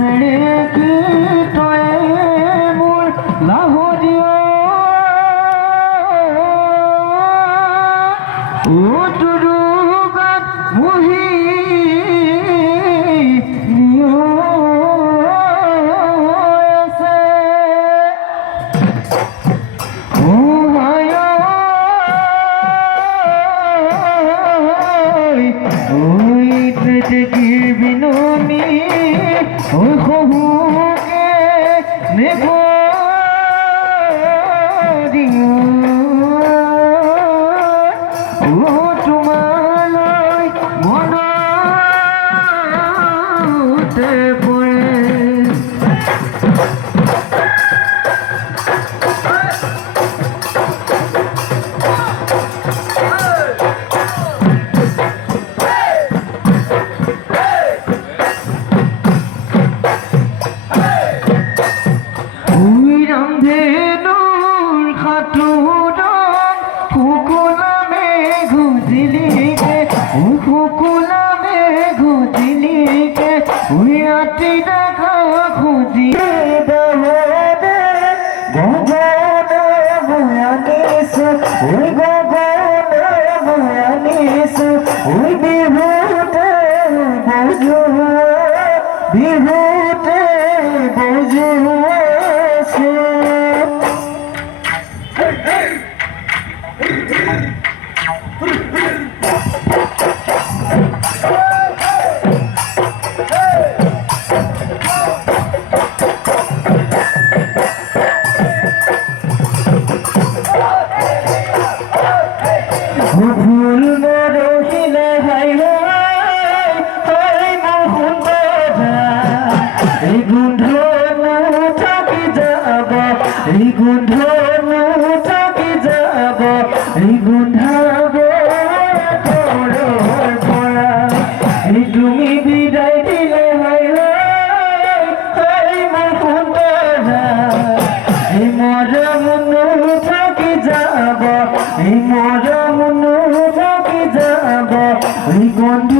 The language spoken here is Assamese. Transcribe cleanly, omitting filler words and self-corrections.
কি তয়ে মোৰ লাহৰীয়া ও তুৰুগাত মুহি বিনুনি ওই হহুকে নেব ও তোমালৈ মনতে পৰে বিহুতে বজুৱাইছে ভুল নৰহিলে হাই এই গন্ধ থাকি যাব এই গন্ধ থাকি যাব এই গন্ধাব পৰা এই তুমি বিদায় দিলে হাই মোৰ সুন্দৰা এই মৰম থাকি যাব এই মৰম থাকি যাব এই গন্ধ